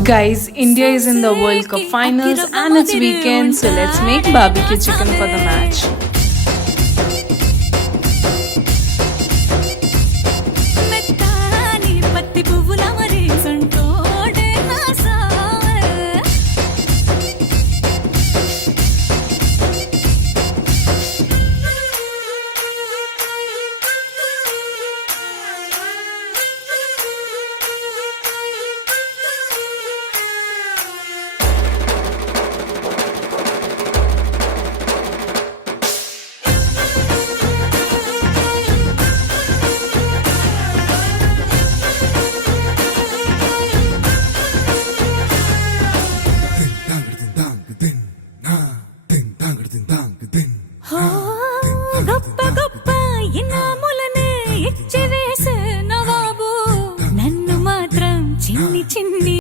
Guys, India is in the World Cup finals and it's weekend, so let's make barbecue chicken for the match.